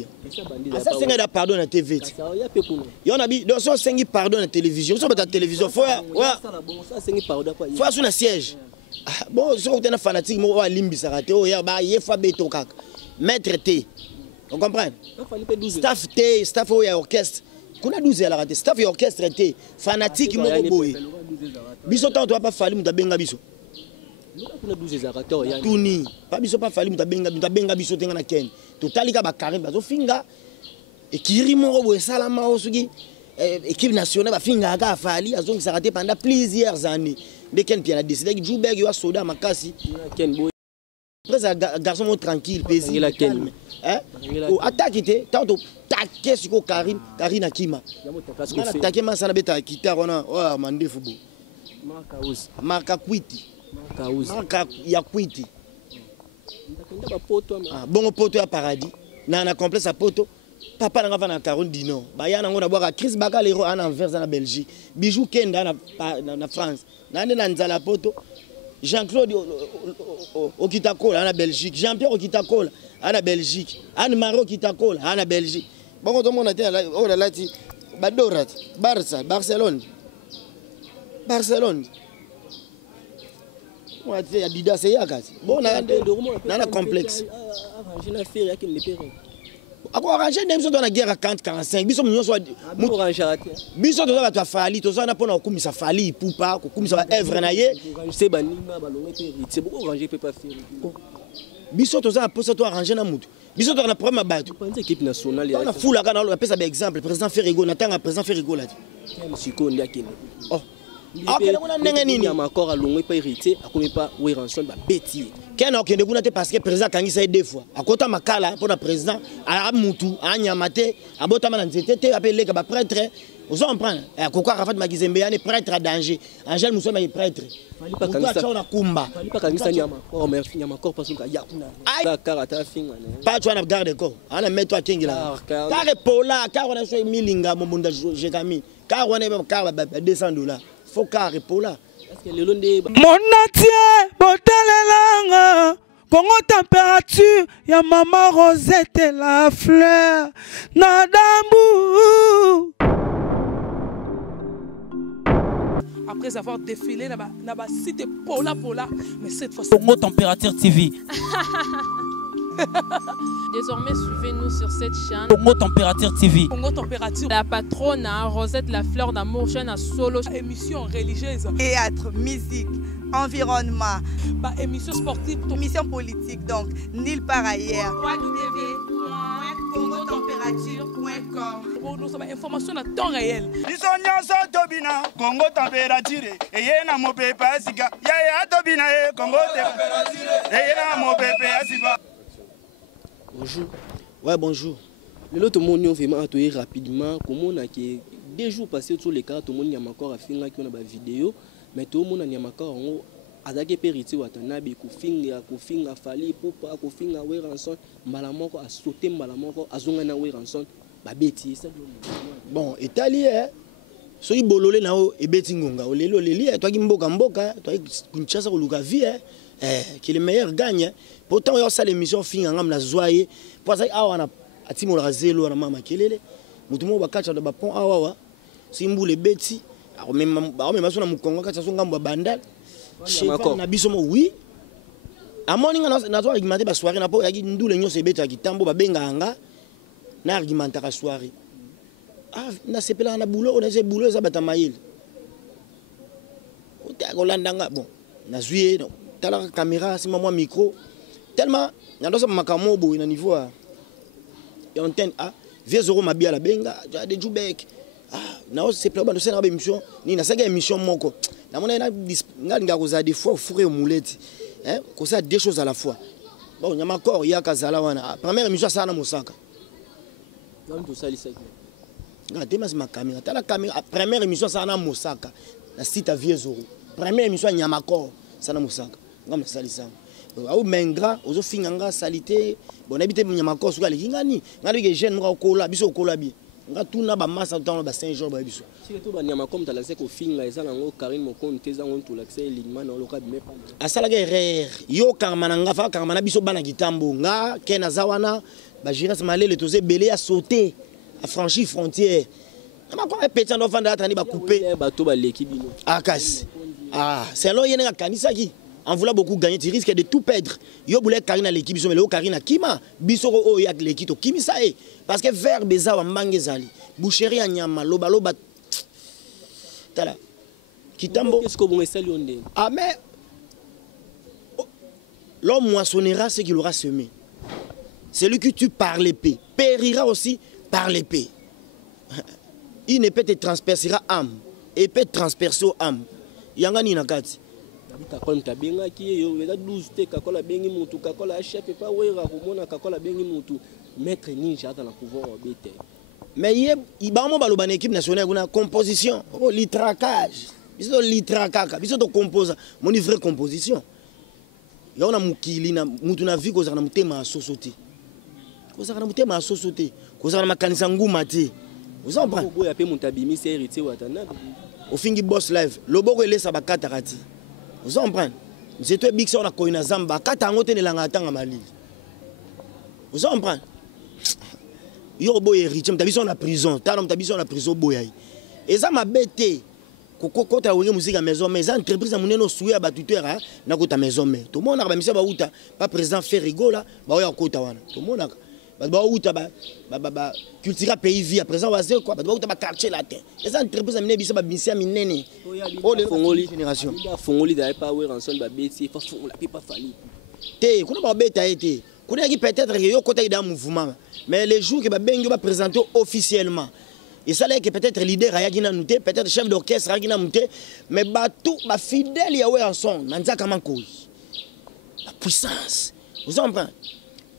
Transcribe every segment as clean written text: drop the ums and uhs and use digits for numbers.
Ça c'est un pardon à TV. On a dit donc ça c'est pardon à télévision. Ça la télévision faut sur le siège. Bon sur un fanatique mo wa limbi sarate o ya ba yefa beto kaka. Maître T. On comprend? Staff T, staff au orchestre. Kuna 12 à la raté. Staff et orchestre T. Fanatique mo boy. Biso tant toi pas fallu mutabenga biso. Tuni pas biso pas fallu mutabenga biso tenga na ken. Totalika ba Karim bazo finga. Et Kiri moko boy salama osugi. Équipe nationale ba finga ka fali azong sarate pendant plusieurs années. Dès qu'un pied a décidé que Djoubeg yo soda makasi. Après un garçon tranquille, paisible, calme. Attaque était tant taquer sur Karim Akima. On a attaqué Mansana Beta Kita on a mandé football. Marca Kwiti. Marca Yakwiti. Bon poto à paradis. Nana complexe à poto. Papa n'a pas na Caron Dino. Bayana on a boire Chris Bagalero en Anvers en Belgique. Bijou Kenda na France. Nande na Nzala poto. Jean-Claude Okitakola en Belgique. Jean-Pierre Okitakola en Belgique. Anne-Marie Okitakola en Belgique. Bon, tout le monde a été là. Oh là là, Badorat, Barça, Barcelone. Barcelone. On a dit Adidas et Yakas. Bon, on a un complexe. Encore arranger des choses dans la guerre à 40-45. Bisous nous soit bisous dans la fali, tout ça n'a pas comme ça fali pour pas comme ça œuvre naie. C'est baninga balongé c'est beaucoup arranger peut pas faire. Bisous tout ça pour ça toi arranger na mutu. Bisous dans la première batte. Pense équipe nationale. On a fou là quand on appelle ça par exemple président Ferrigo natanga président Ferrigo là. Siko ndiakene. Oh. Ah quel on a nini ni encore à longue pas hérité, à comme pas oui rançon ba bêtier. Ken okende kuna te parce que président kangisa deux fois. À côté makala pour le président à mutu à nyamate à botama na nzete te appelé ka prêtre. Vous en prend. À kokwa Rafat Magizembe ya prêtre à danger. Angel Moussa ma prêtre. Fali pas kangisa on a kumba. Fali pas kangisa nyama. Oh mais nyama corps parce que ya kuna. La karata finga. Pas tu na garde corps. Ana mettre kengila. Car pola car on a fait milinga mobunda jekami. Car on est car $200. Faut carré pour là. Mon atier, botalelanga. Congo température, ya maman Rosette et la fleur. Nadambu. Après avoir défilé, n'a cité Pola, mais cette fois Congo Température TV. Désormais, suivez-nous sur cette chaîne. Congo Température TV. Congo Température. La patronne, Rosette La Fleur d'Amour, chaîne à solo. Émission religieuse. Théâtre, musique, environnement. Émission sportive. Émission politique, donc, nulle part ailleurs. www.congotempérature.com. Pour nous, ça information à temps réel. Congo Température. Et y a mon pépé Asiga. Ya Tobina, Congo Température. Et y a mon pépé Asiga. Bonjour. Ouais, bonjour. L'autre monde vraiment atterri rapidement. Comme on a que 2 jours passés sur les cartes, tout le monde y a encore à finir qui on a des vidéos, mais tout le monde y a encore en azake perité watanabe kufinga fali popa kufinga we ranson malamoko a sauter malamoko azonga na we ranson ba beti ça. Bon, italien so ibolole nao ebeti ngonga olelo leli toi ki mboka toi kunchasa koluka vie qui le meilleur gagne. Pourtant, il y a ça l'émission fin en la zoye. Pour ça, on a atimo la zélo na mama kelele. Mutumo bakacha de bapon awa. Simbu le beti. Même maso na mukongo kacha so ngambo bandal. Chef na biso mo oui. A morning na zo argumenter ba soirée na po yaki ndule nyose beti ya kitambo ba benga anga. Na argumenter ka soirée. Ah na sepela na boulot, on a ce boulot ça bata maïl. O ta kolandanga bon. Na zuye no. La caméra, c'est moi micro. Tellement, il y a des macamo au niveau à antenne A. Vieux euros ma bien la benga, des Djoubek. Ah, non, c'est pas bon, c'est une émission. Ni na saga émission moko. Na mona na des fois fourré au moulette. Hein, comme ça deux choses à la fois. Bon, il y a encore il y a Kazala wana. Première émission ça na Mosaka. Non, tout ça lisa. Regardez ma caméra. La caméra première émission ça na Mosaka. La site à vieux euros. Première émission Nyamakor ça na Mosaka. Ngam salisa au mengra ozo finganga salité bon habité Nyamakor suka lekingani ngalo ke jeune moko kola biso kola bi nga tuna ba massa temps ba 5 jours ba biso si to ba nyama comme talaxe ko finga eza nango Karine Mokonde teza ngo to l'accès lignement na loka me pas asala ga erreur yo karmana nga fa karmana biso bana kitambo nga kena zawana ba jiras malele toze belé a sauter a franchir frontière ama ko petit ndo fanda atani ba couper ba to ba l'équipe bino akas c'est là yena kanisa ki en voulant beaucoup gagner, tu risques de tout perdre. Yo boulé Karine à l'équipe, mais le Karine à Kima, Bisoro o yak l'équipe to Kimi ça est parce que vers beza wa mangezali, boucherie à nyama, loba loba. Tala. Kitambo. Qu'est-ce que vous me salionné? Ah mais l'homme moissonnera ce qu'il aura semé. Celui que tu par l'épée périra aussi par l'épée. Une épée te transpercera âme, épée transperce âme. Yangani nakati. Kakola mtabenga ki yo weza 12 te kakola bengi mutu kakola chef pas wera komona kakola bengi mutu maître ninja ata na pouvoir obete mais il ba mo baloba na équipe nationale kuna composition oh litracage biso litrakaka biso to composa mon vraie composition ya ona mukili na mutu na vie ko za na mutema asosoti ko za na mutema asosoti ko za na makanisa nguma te vous en prend boya pe mutabimi c'est héritier watana au fingi boss live loboko elesa bakata kati. Vous en prenez. C'est toi big on a koina zamba kata ngote ne langa tanga mali. Vous en prenez. Yo boy héritier mtabiso na prison, tano mtabiso na prison boy. Et ça m'a bêté. Koko kota wenge musique à maison mais entreprise muneno souya ba tuteur na kota maison mais. Tout le monde a ba misa ba uta pas président Ferrigo là, ba ya kota wana. Tout le monde ba uta ba culture pays vie à présent waze quoi, ba uta ba quartier latin. Les entreprises amene bisa ba misia minene. Oh le fongoli génération. Fongoli d'ailleurs pas ouais rançon ba bêti, faut fongola pas fali. Té, kuna ba bêta été. Kuna qui peut-être que yo kota ida mouvement. Mais les jours que ba bengo ba présenter officiellement. Et ça là que peut-être leader aya kina nouté, peut-être chef d'orchestre aya kina nouté, mais ba tout ba fidèle ya ouais en son, nanza kama cause. La puissance. Vous en prenez.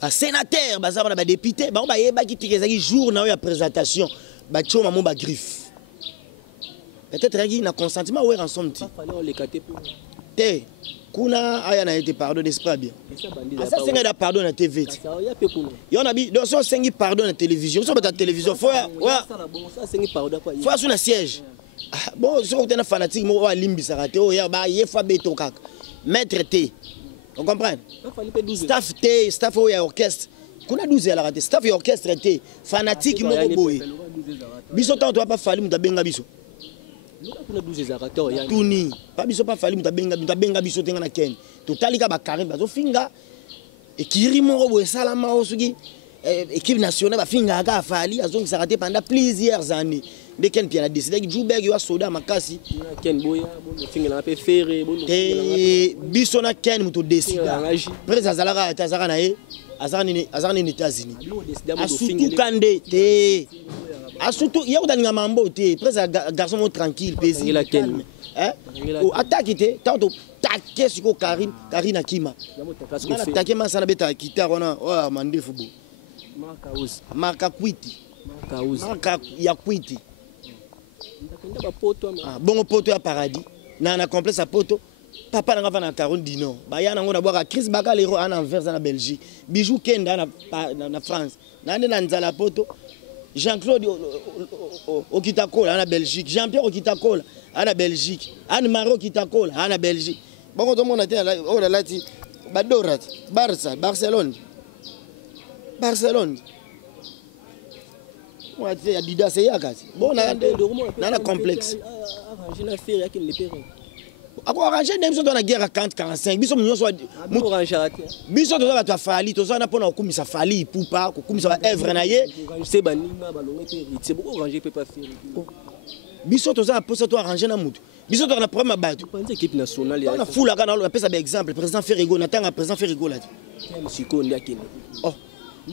Ba sénateur, ba zaba ba député, ba ba yeba ki tikezaki jour na ya présentation, ba choma mo ba griffe. Peut-être qu'il y a un consentement ou un son petit. Té, kuna aya na été pardon d'esprit bien. Ça c'est un pardon na TV. Il y en a bi, donc ça c'est un pardon na télévision. Ça ta télévision faut ça c'est un pardon quoi. Faut sur un siège. Bon, si on est fanatique, moi limbi ça raté. Oh ya ba yé fa beto kak. Maître T. On comprend? Staff T, staff au orchestre. Kuna 12 à la raté. Staff et orchestre T. Fanatique mo boy. Biso tant toi pas fallu mutabenga biso. Tuni pas biso pas fallu mutabenga biso tenga na ken totalika ba Karim bazo finga ekiri moko bo salama osuki équipe nationale ba finga ka fali azongi sarate pendant plusieurs années de ken pia na décider que Joubert yo soda makasi ken boya bon finga na pe ferré bon biso na ken muto décider président zalaka tazaka na ye azarani ni États-Unis asutu kande te surtout il y a un mambo te presque garçon tranquille paisible calme hein attaque te tant taquer sur Karine Akima attaquer ma sana beta guitare ona oh mande fubo marka kwiti marka ya kwiti bon poto ya paradis na complexe à poto papa nanga na Caron Dino bayana ngona boka Chris Bakalero en Anvers na Belgique bijou kenda na France nande na nzala poto Jean-Claude Okitakola en Belgique, Jean-Pierre Okitakola en Belgique, Anne-Marie Okitakola en Belgique. Bon, tout le monde a dit, oh là là, Badorat, Barça, Barcelone. On a dit, Adidas, c'est Yakas. Bon, on a un complexe. Ako arranger dem so dans la guerre à 40-45 biso munyo so biso to ba fali to so na pona okumisa fali pupa okumisa ba evre na ye c'est baninga balonge te c'est beaucoup arranger peut pas faire biso to za posa to arranger na mutu biso to na problème ba tu pense équipe nationale ya na fula kana on pesa ba exemple président Ferrigo na tanga président Ferrigo là siko ndi akene oh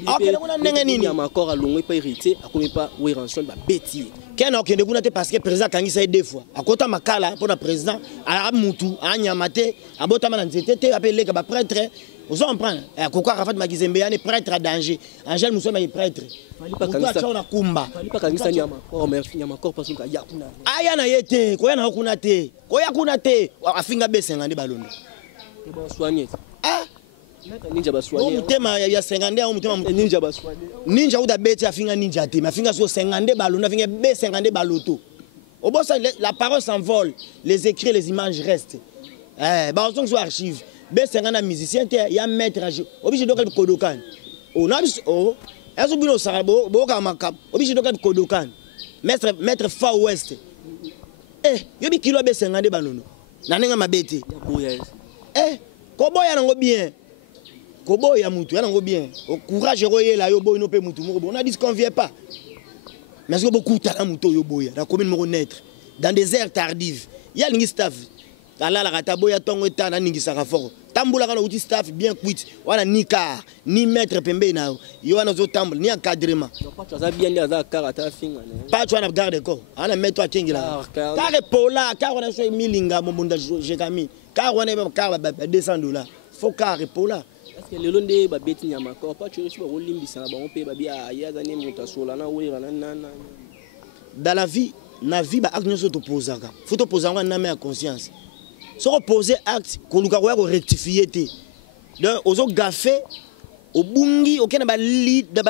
akene kuna ndenge nini ya makor alonge pas héritier akomi pas oui rançon ba bêtier Ken a okende kuna te parce que président kangisa deux fois akota makala pour le président a mutu a nyamate abota mana nzete te appelé ka ba prêtre vous en prendre kokwa Rafat Makizembe ya prêtre à danger Angel Moussa ma prêtre fali pas kangisa na kumba fali pas kangisa nyama corps parce que ya kuna aya na yete koya na kuna te koya kuna te afinga besenga ndi balondo bon soigner mutema ya 50 mutema ninja uda beti afinga ninja te mafinga so 50 balona finga b 50 baloto obosa la parole s'envole les écrits les images restent ba on so archive b 50 musicien te ya maître obiji doka kodokan o na o ezo bino sarabo boka makap obiji doka kodokan maître Far West yobi kilo b 50 banono nanenga mabete koboya nango bien koboya mutu yango bien au courage royela yo boy no pe mutu moko on a dit qu'on vient pas mais est-ce que beaucoup tala mutu yo boya la commune moko naître dans des aires tardives ya lingi staff ala la rata boya tongo etana ningi saka fort tambula kana uti staff bien quit wana ni car ni maître pembe na yo wana zo tambula ni encadrement pas tu as bien les karata finga pas tu as garde corps ana mettre kengila car pola car on a so milinga mobunda jekami car on a car $200 faut car pola. Parce que le long de babeti nyama ko pas tu reçois olimbisa ba on peut babi ya zane muta sola na wira na dans la vie na vie ba acte nyoso to posaka faut to posanga na ma conscience so poser acte ko luka ko rectifier te donc ozo gafé obungi okena ba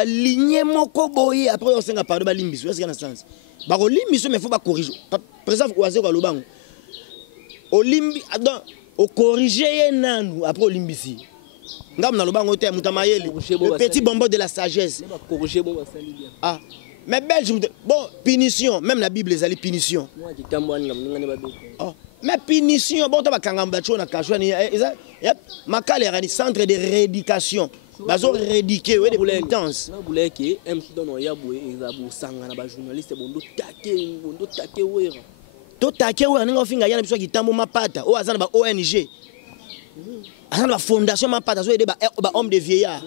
ligne moko boye après on senga pardon ba limbiso est-ce qu'il y a un sens ba ko limbiso mais faut ba corriger président oaze ko lobango olimbi donc o corriger nanu après olimbisi ngam na lobango te mutamayeli le petit bonbon de la sagesse ah mais belge bon punition même la bible les ali punition mais punition bon ta bakanga mbacho na kashwani makale rani centre de rééducation bazo rééduquer ouais des pénitences na bouleki m sudan ya boye ezabu sanga na ba journaliste bondo take wera to take wera ninga finga yana biso kitambo mapata o azana ba ONG azana ba fondation mapata azo aider ba homme de vieillard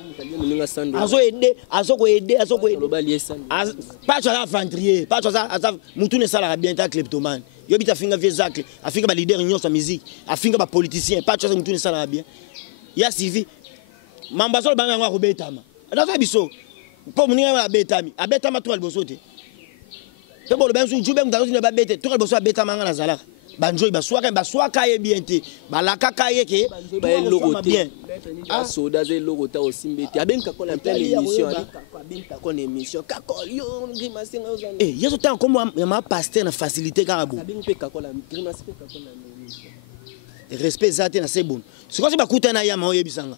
azo aider pas tu as ventrier pas tu as mutu ne sala bien ta kleptomane yo bita finga vieux zacle afinga ba leader union sa musique afinga ba politicien pas tu as mutu ne sala bien ya civi mambaso banga ngwa kobetama nazo biso po muninga ba betami abetama to liboso te pe bo le bensu jube mutazo ne ba bete to liboso abetama ngana zalaka banjoy baswaka ye bien te balaka kaye ke ba logo bien soda ze logo ta osimbeti abenka ko la pleine émission abenka ko émission kakol yo grimasinga ozana yeso tant comme ma pasteur na facilité karabo abenka ko la grimasinga ko la respect zate na c'est bon ce que ba kuta na yama oyebisanga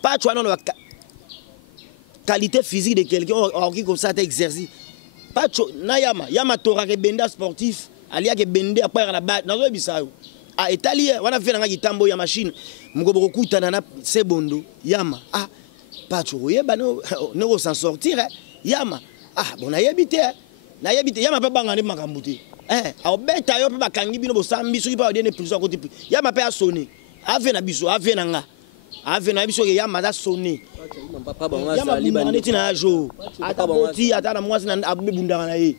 pas tu as qualité physique de quelqu'un qui comme ça t'exercice pas na yama tora ke benda sportif alia ke bende après na ba nazo bisayo a etali wana fait nga kitambo ya machine muko bokuta na c'est bondo yama pas tu yeba no s'en sortir yama bon na yebite yama pa banga ni makambuti a beta yo pa bakangi bino bo sambi soki pa dene prison côté yama pa sonner ave na biso ave na nga ave na biso ke yama da sonner papa banga yama bunda tina jo ata boti ata na mwasi na abebunda na ye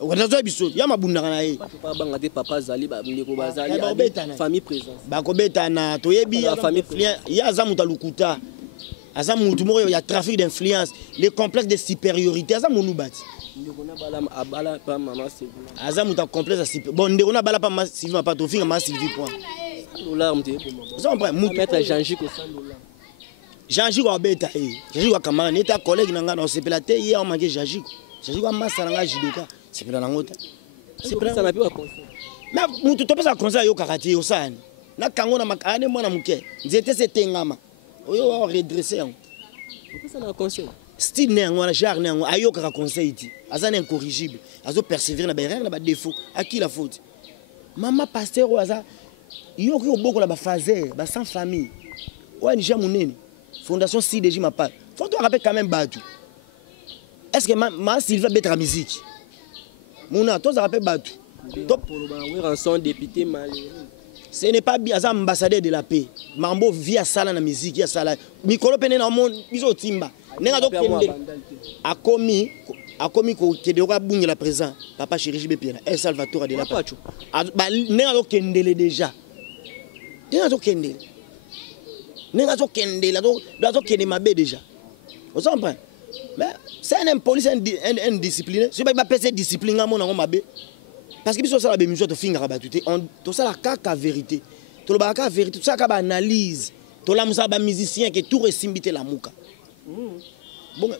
wanazo biso yama bunda na ye papa banga te papa zali ba ndeko bazali famille présence ba ko betana to yebi ya famille ya azamu talukuta azamu tumo ya trafic d'influence les complexes de supériorité azamu lubati ndeko na bala abala pa mama Sylvie azamu ta complexe bon ndeko na bala pa mama Sylvie pa to finga mama Sylvie point dollar mte ça on prend mettre Jean-Gico $100 Jean-Gico abeta Jean-Gico kamara neta collègue nanga na sepela te hier on manqué Jean-Gico massa nanga jidoka sepela nangota sepela ça na pe conseil mais mutu to pesa conseil yo karate yo sana na kango na makane mwana muke nzete setengama oyo redresser on pesa na conseil style ne ngwana genre ne ngwa ayo kaka conseil ti azana incorrigible azo persévérer na ba erreur na ba défaut à qui la faute mama pasteur oza yo ko boko la ba fazer ba sans famille ouais ni jamunene fondation CDJ m'a pas faut te rappeler quand même Batu est-ce que ma Sylvie betra musique Mouna toi ça rappelle Batu top pour le rançon député malheureux ce n'est pas bien ça ambassadeur de la paix mambo via sala na musique ya sala mikolo pene na monde biso timba nenga donc akomi ko kede ko bungela présent papa chéri jibe pena El Salvatore de la paix ba nenga donc kendele déjà nenga donc kendele nenga zo kendela do kende mabe déjà on comprend mais c'est un police indiscipliné je pas passer discipline mon ngo mabe parce que biso ça la bémission to finga ba tuté on to ça la kaka vérité to le ba ka vérité tout ça ka ba analyse la musa ba musicien qui tout resimbité la muka bon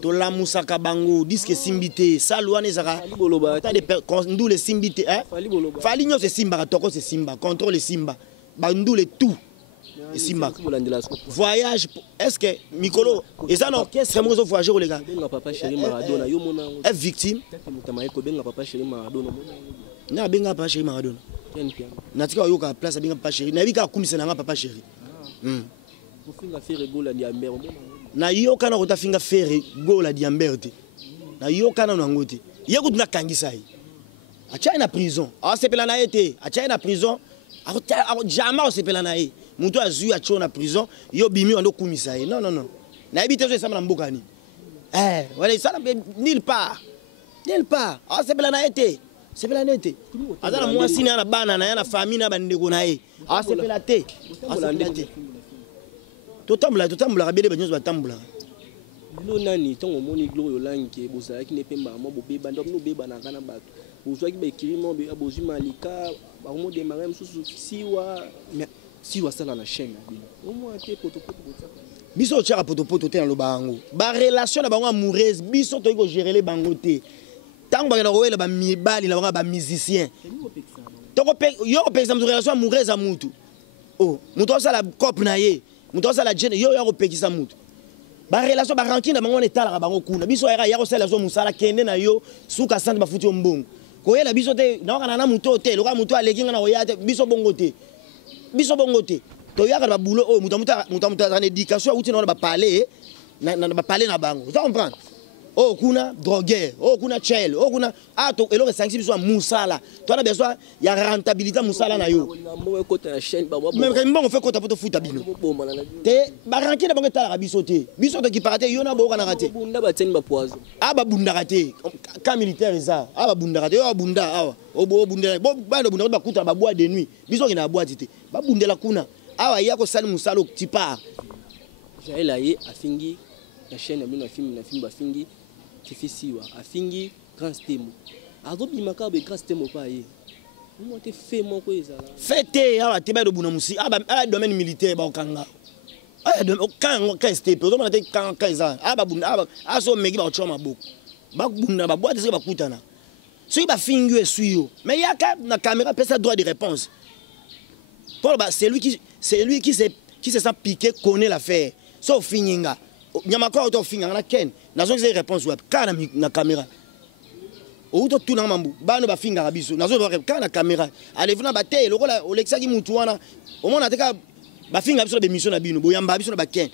to la musa ka bango disque simbité saluane zaka ta de ndou le simbité hein fali nyo se simba toko se simba contrôle simba bandou le tout et simba voyage est-ce que Mikolo et ça non qu'est-ce que moi voyager les gars papa chéri Maradona yo mona est victime mutamaye ko benga papa chéri Maradona na benga papa chéri Maradona natika yo ka place benga papa chéri na bika kumisa na papa chéri Finga faire gola diamber na yo kana ko ta finga faire gola diamber te na yo kana na ngote yeko tuna kangisa yi acha na prison a sepela na été acha na prison a jamais sepela na yi mutu azu acha na prison yo bimi ndo kumisa yi non na ebite zo sama na mboka ni wala ça nulle part a sepela na été sepela na été azana mwasi na bana na na famille na bandeko na yi a sepela te totambola rabele banyo batambola lo nani tongo moni glorio langi bozala ki ne pemba mo bobeba ndo no beba na kana bato bozwa ki ba kirimo be abozi malika ba mo démarrer mususu siwa sala na chaîne au moins te potopoto biso tchaka potopoto te na lo bango ba relation na bango amoureuse biso to ko gérer les bango te tango ba na roela ba mibali na ba musicien to ko pe yo par exemple relation amoureuse a mutu oh mutu sala couple na ye mutu sala jeune yo ko pekisa mutu ba relation ba rankina bango na etala bango kuna biso ya ko sala zo musala kende na yo suka sante ba futi ombongo ko yela biso te na kana na mutu te lo ka mutu alekinga na oya te biso bongo te to yaka ba boulot oh mutu na éducation uti na ba parler na parler na bango tu comprends oh kuna drogueur oh kuna chel oh kuna to elo sanksi biso musala to na besoin ya rentabilité musala na yo même quand on fait kota poto futa bino te ba ranki na bango tala biso te ki parate yo na boka na raté bunda ba teni ba poison ba bunda raté ka militaire ça ba bunda raté yo bunda awa obo bunda ba bunda ba kuta ba bois de nuit biso ki na bois te ba bundela kuna awa ya ko sali musala tipa jaila ye afingi la chaîne ya bino film ba fingi Tifisiwa afingi grand stemo azobimaka be grand stemo pa ye mo te fait mon ko ezala fete awa te ba do buna musi domaine militaire ba okanga kan stepe zo te kan ezala bunda aso megi ba choma boko ba bunda ba boite ba kutana so ba fingi esuyo mais yaka na caméra pesa droit de réponse pour c'est lui qui se sent piqué connaît l'affaire so fininga nyamako auto finga na ken nazo ngi réponse web kana na caméra auto tuna mambu bano ba finga biso nazo kana na caméra allez vuna baté lokola olexaki mutu wana omona teka ba finga biso be mission na bino boyamba biso na ba ken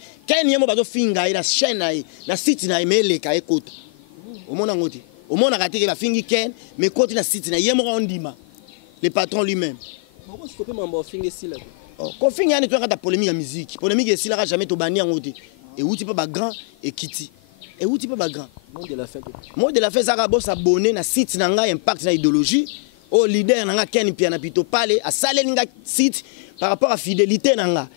yemo bazo finga ina chaîne na site na emeleka ekota omona ngoti omona kateke ba fingi ken mais koti na site na yemo ondima le patron lui-même boko sikope mambo finga sila ko finga ni to ngata polémique ya musique polémique sila jamais to bani ngoti et où tu peux pas grand et Kitty et où tu peux pas grand mot de la fin ça va s'abonner na site nanga impact na idéologie au leader nanga Ken Piana Pito parler à saler nga site par rapport à fidélité nanga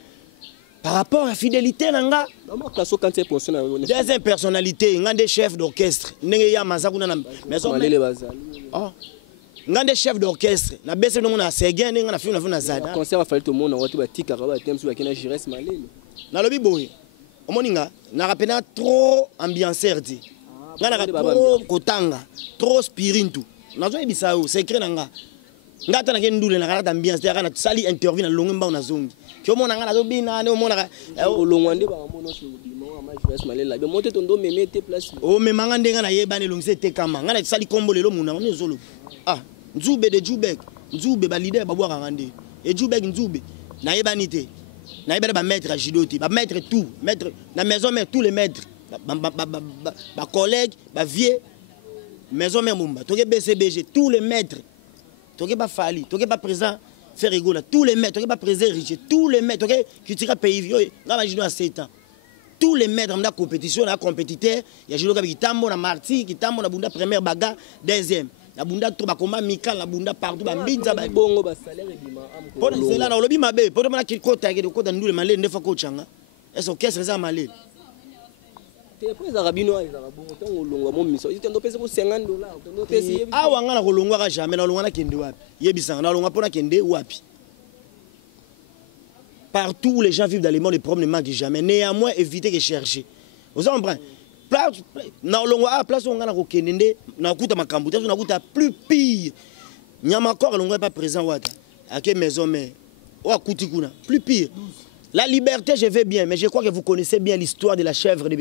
deuxième personnalité ngande chef d'orchestre ndenge ya mazakuna na maison ngande chef d'orchestre na bese no na segen ndenge na film na zada concert va falloir tout le monde watu batika ba thème sur bakena Jires Malele na lobi boye omoninga na rapena trop ambianceur ti ngana trop kotanga trop spirintu nazo ebisa yo secret nanga ngata na kendule na kala ambiance ya kana sali interview na longomba na zongi kyomona ngana zo bina ne omona olongwande ba mono so bimo ama Jires Malele be mote tondo memete place o memanga ndenga na yebane longise te kama ngana sali kombo lelo muna ngoni zolo nzube de Jubek nzube ba leader ba bwaka ngande e Jubek nzube na yebani te na yebana ba maître à jidoti ba maître tout maître na maison mère tous les maîtres ba collègues ba vieux maison mère mumba toke BCBG tous les maîtres toke ba fali toke ba présent faire rigola tous les maîtres toke ba présent riche tous les maîtres toke qui tira pays vieux na ba jino à 7 ans tous les maîtres na compétition na compétiteur ya jino ka kitambo na marti kitambo na bunda première baga deuxième la bunda to ba koma mikal la bunda partout ba mbinza ba bongo ba salaire bima am ko c'est na lobi mabe pour na ki kota ke ko ndule malele ndefa ko changa eso qu'est-ce ça malele te pesa rabino za bongo tongo longo mo miso itendo pesa ko $50 tondo pesa awa ngana ko longwa ka jamais na longwa na kende wapi yebisanga na longwa pona kende wapi Partout où les gens vivent dans le monde, les problèmes ne manquent jamais. Néanmoins, évitez de chercher. Vous comprenez? Place où on a plus pire. Il n'y a encore pas présent. À quelle maison, mais plus pire. La liberté, je vais bien, mais je crois que vous connaissez bien l'histoire de la chèvre de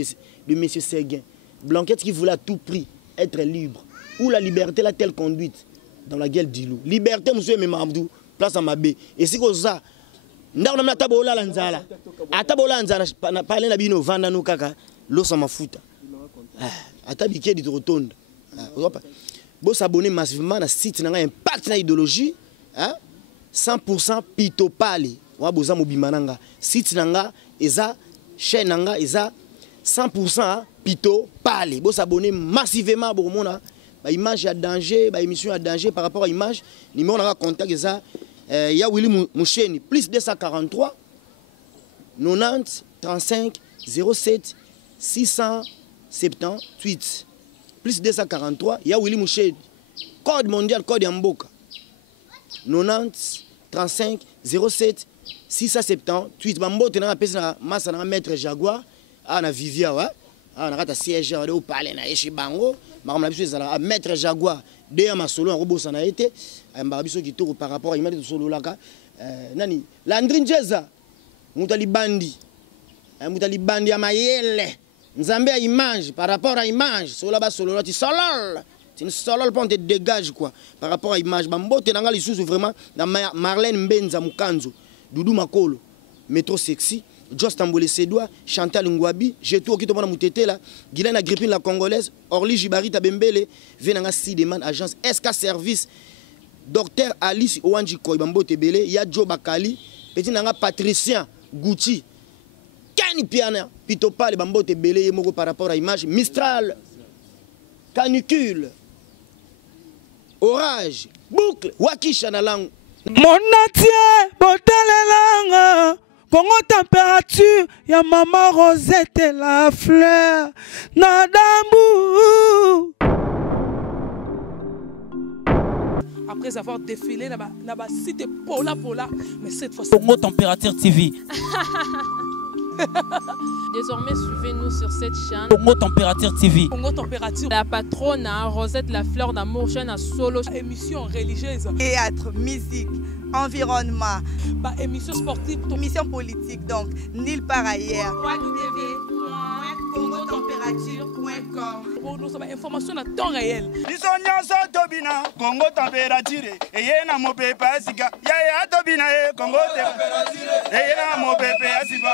M. Séguin. Blanquette qui voulait à tout prix être libre. Où la liberté l'a-t-elle conduite? Dans la gueule du loup. Liberté, monsieur Memamdou, place à Mabé. Et si vous ça, nous avons un tabola lanzala. A tabola lanzala, parler na bino vanda no kaka, l'eau ça mafuta. A tabiké dit rotonde. Vous s'abonner massivement à site qui a un impact na idéologie, 100% pitopali. Waboza mobimananga. Site nanga eza chaîne nanga eza 100% pitopali. Vous s'abonner massivement à Bourmona. Image à danger, émission à danger par rapport à image. Numéro on a contact ça. Il y a Willy Moucheni plus 243 90 35 07 678 plus 243. Il y a Willy Moucheni code mondial code Yamboka 90 35 07 678. Bambo tena pesa massa na maître Jaguar na Vivia wa na kata siège au parler na yeshi bango. Maître Jaguar, deux ma solo en robot ça n'a été un barbiso qui tourne par rapport à l'image de solo là. Nani, Landrin Jeza, Moutali Bandi à Mayele, Nzambe à image par rapport à image, solo là solo là, tu solol, tu ne solol pas on te dégage quoi par rapport à image. Bambo te n'anga les sous vraiment dans Marlène Mbenza Mukanzo, Doudou Makolo, Métro Sexy. Just Tambole Sédoua, Chantal Ngwabi, Jetou Okito Mona Moutete là, Guylaine Agrippine la Congolaise, Orly Jibari Tabembele, Venanga Sideman, agence SK Service, Docteur Alice Owanji Koybambo Tebele, ya Joe Bakali, Petit Nanga Patricien Gucci, Kani Piana, Pitopal Bambo Tebele, Yemoko par rapport à image, Mistral, Canicule, Orage, Boucle, Wakisha na langue. Mon natie, Botalelanga. Congo température, ya maman Rosette la fleur, Nadambu. Après avoir défilé, n'a cité Pola, mais cette fois Congo Température TV. Désormais, suivez-nous sur cette chaîne. Congo Température TV. Congo Température. La patronne, Rosette la fleur d'amour, chaîne à solo. Émission religieuse. Théâtre, musique, environnement. Émission sportive. Émission politique, donc, nulle part ailleurs. www.congotempérature.com. Pour nous avoir information à temps réel. Bisonyanso tobina Congo Température. Eyena mopepe asika. Ya tobina Congo Température. Eyena mopepe asika.